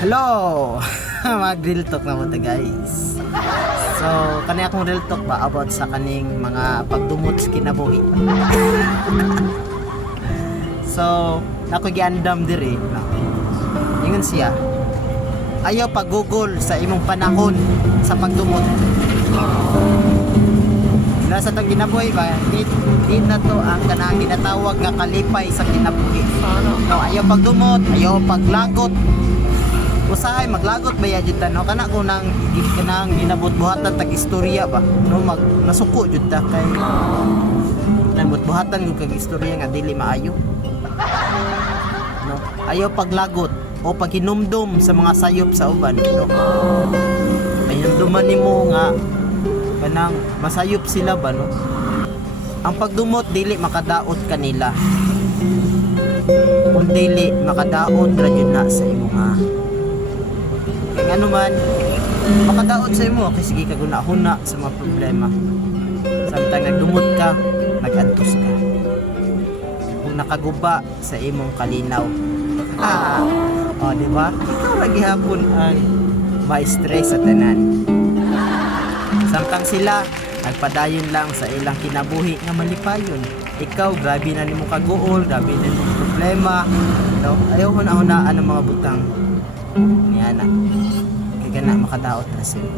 Hello! Mag-real talk na mo ta guys. So, kani akong real talk ba about sa kaning mga pagdumot sa kinabuhi. So, nako giandam diri na. Ingon siya. Ayaw pag-google sa imong panahon sa pagdumot. Nasa tang kinabuhi ba? Di na to ang kanang ginatawag nga kalipay sa kinabuhi. No, ayaw pagdumot, ayaw paglagot. Usahay maglagot ba ya jud no kana ko nang ginabot buhatan tag istorya ba no nasuko jud ta kay nabot buhatan ko kag istorya nga dili maayo no ayaw paglagot o paghinumdum sa mga sayop sa uban no hinumduman nimo nga kanang masayop sila ba no ang pagdumot dili makadaot kanila kung dili makadaot ra jud na sa imong kaya ano man makadaot sa imo kay sige kag una sa mga problema samtang nagdumot ka nagantos ka kung nakaguba sa imong kalinaw di ba ikaw ra gihapon ang ma-stress sa tanan samtang sila nagpadayon lang sa ilang kinabuhi nga malipayon ikaw grabe na nimo kaguol grabe na nimo problema no ayaw hunahunaan ang mga butang niana kaya na makadaot na sila